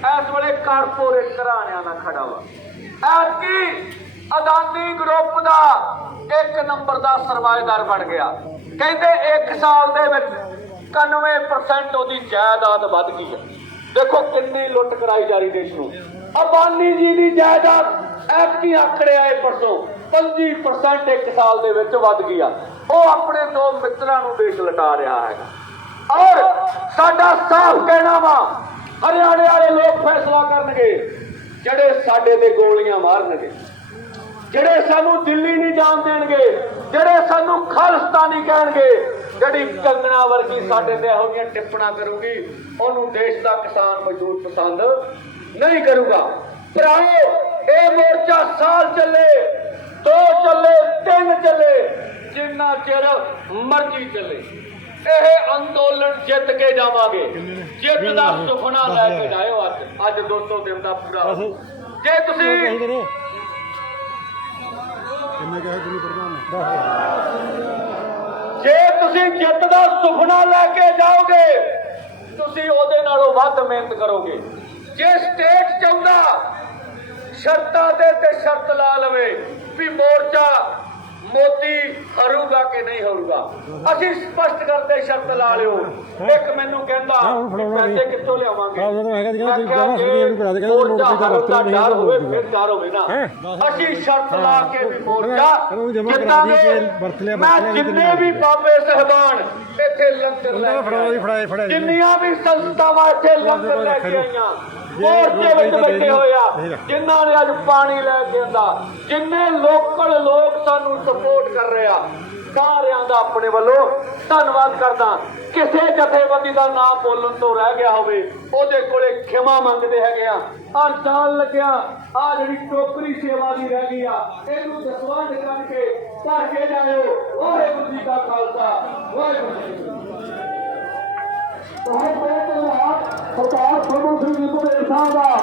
ਇਸ ਵੇਲੇ ਕਾਰਪੋਰੇਟ ਘਰਾਣਿਆਂ ਦਾ ਖੜਾ ਵਾ। ਐਤਕੀ ਅਦਾਨੀ ਗਰੁੱਪ ਦਾ ਇੱਕ ਨੰਬਰ ਦਾ ਸਰਮਾਏਦਾਰ ਬਣ ਗਿਆ। ਕਹਿੰਦੇ 1 ਸਾਲ ਦੇ ਵਿੱਚ 91% ਉਹਦੀ ਜਾਇਦਾਦ ਵੱਧ ਗਈ ਹੈ। ਦੇਖੋ ਕਿੰਨੀ ਲੁੱਟ ਕਰਾਈ ਜਾ ਰਹੀ ਦੇਸ਼ ਨੂੰ। ਅਬਾਨੀ ਜੀ ਦੀ ਜਾਇਦਾਦ ਐਤਕੀ ਆંકੜੇ ਆਏ ਪਰਸੋਂ? 25% ਇੱਕ ਸਾਲ ਦੇ ਵਿੱਚ ਵੱਧ ਗਈ ਆ। ਉਹ ਆਪਣੇ ਦੋ ਮਿੱਤਰਾਂ ਨੂੰ ਦੇਸ਼ ਲਟਾ ਰਿਹਾ ਹੈਗਾ। ਔਰ ਸਾਡਾ ਸਾਫ਼ ਕਹਿਣਾ ਵਾ ਹਰਿਆਣੇ ਵਾਲੇ ਲੋਕ ਫੈਸਲਾ ਕਰਨਗੇ, ਜਿਹੜੇ ਸਾਡੇ ਤੇ ਗੋਲੀਆਂ ਮਾਰਨਗੇ। ਜਿਹੜੇ ਸਾਨੂੰ ਦਿੱਲੀ ਨਹੀਂ ਜਾਣ ਦੇਣਗੇ, ਜਿਹੜੇ ਸਾਨੂੰ ਖਾਲਿਸਤਾਨੀ ਕਹਿਣਗੇ, ਜਿਹੜੀ ਕੰਗਣਾ ਵਰਗੀ ਸਾਡੇ ਤੇ ਇਹੋ ਜਿਹੀਆਂ ਟਿੱਪਣਾ ਕਰੂਗੀ, ਉਹਨੂੰ ਦੇਸ਼ ਦਾ ਕਿਸਾਨ ਮਜ਼ਦੂਰ ਪਸੰਦ ਨਹੀਂ ਕਰੂਗਾ। ਭਰਾਓ ਇਹ ਮੋਰਚਾ ਸਾਲ ਚੱਲੇ, ਦੋ ਚੱਲੇ, ਤਿੰਨ ਚੱਲੇ, ਜਿੰਨਾ ਚਿਰ ਮਰਜ਼ੀ ਚੱਲੇ। ਇਹ ਅੰਦੋਲਨ ਜਿੱਤ ਕੇ ਜਾਵਾਂਗੇ। ਜਿੱਤ ਦਾ ਸੁਪਨਾ ਲੈ ਕੇ ਜਾਇਓ ਅੱਜ। ਅੱਜ 200 ਦਿਨ ਦਾ ਪੂਰਾ। ਜੇ ਤੁਸੀਂ ਕਿੰਨੇ ਕਹੇ ਗੁਰੂ ਪ੍ਰਧਾਨ? ਜੇ ਤੁਸੀਂ ਜਿੱਤ ਦਾ ਸੁਪਨਾ ਲੈ ਕੇ ਜਾਓਗੇ ਤੁਸੀਂ ਉਹਦੇ ਨਾਲੋਂ ਵੱਧ ਮਿਹਨਤ ਕਰੋਗੇ। ਜੇ ਸਟੇਟ ਚਾਹੁੰਦਾ ਸ਼ਰਤਾਂ ਤੇ ਤੇ ਸ਼ਰਤ ਲਾ ਲਵੇ ਵੀ ਮੋਰਚਾ ਮੋਦੀ ਕਿ ਨਹੀਂ ਹਰੂਗਾ ਅਸੀਂ ਸਪਸ਼ਟ ਕਰਦੇ ਸ਼ਰਤ ਲਾ ਲਿਓ ਇੱਕ ਮੈਨੂੰ ਕਹਿੰਦਾ ਪੈਸੇ। ਕਿੱਥੋਂ ਲਿਆਵਾਂਗੇ ਹਾਂ, ਜਦੋਂ ਹੈਗਾ ਮੈਂ ਤੁਸੀਂ ਕਿਹਾ ਸਹੀ ਇਹਨੂੰ ਕਰਾ ਦੇ, ਕਹਿੰਦਾ ਮੋਰਚੇ ਦਾ ਹਰੂਗਾ, ਵਰਤੋਂ ਨਹੀਂ ਡਰ ਹੋਵੇ ਹੋਊਗਾ। ਫਿਰ ਡਰ ਹੋਵੇ ਨਾ? ਅਸੀਂ ਸ਼ਰਤ ਲਾ ਕੇ ਵੀ ਮੋਰਚਾ ਜਮਾਂ ਕਰਾ ਦਈਏ ਜਿੱਤਾਂਗੇ ਕਿ ਵਰਤ ਲਿਆ, ਮੈਂ ਜਿੰਨੇ ਵੀ ਬਾਬੇ ਸਹਿਬਾਨ ਇੱਥੇ ਲੰਗਰ ਲੈ। ਫੜਾਏ, ਫੜਾਏ ਜੀ। ਜਿੰਨੀਆਂ ਵੀ ਸੰਸਥਾਵਾਂ ਇੱਥੇ ਲੰਗਰ ਲੈ ਕੇ ਆਈਆਂ ਮੋਰਚੇ ਵਿੱਚ ਬੈਠੇ ਹੋਏ ਆ ਜਿਨ੍ਹਾਂ ਨੇ ਅੱਜ ਪਾਣੀ ਲੈ ਕੇ ਆਂਦਾ ਜਿੰਨੇ ਲੋਕਲ ਲੋਕ ਸਾਨੂੰ ਸਪੋਰਟ ਕਰ ਰਹੇ ਆ ਸਾਰਿਆਂ ਦਾ ਆਪਣੇ ਵੱਲੋਂ ਧੰਨਵਾਦ ਕਰਦਾ। ਕਿਸੇ ਜਥੇਬੰਦੀ ਦਾ ਨਾਮ ਬੋਲਣ ਤੋਂ ਰਹਿ ਗਿਆ ਹੋਵੇ, ਉਹਦੇ ਕੋਲੇ ਖਿਮਾ ਮੰਗਦੇ ਹੈਗੇ ਆ। ਆ ਚਾਲ ਲੱਗਿਆ, ਆ ਜਿਹੜੀ ਟੋਕਰੀ ਸੇਵਾ ਦੀ ਰਹਿ ਗਈ ਆ, ਇਹਨੂੰ ਦਸਵੰਦ ਕਰਕੇ ਭਰ ਕੇ ਜਾਇਓ ਵਾਹਿਗੁਰੂ ਜੀ ਦਾ ਖਾਲਸਾ, ਵਾਹਿਗੁਰੂ ਜੀ ਕੀ ਬਹੁਤ ਬਹੁਤ ਧੰਨਵਾਦ ਸਰਦਾਰ ਪ੍ਰਭੂ ਸਿੰਘ ਜੀ ਸਾਹਿਬ ਦਾ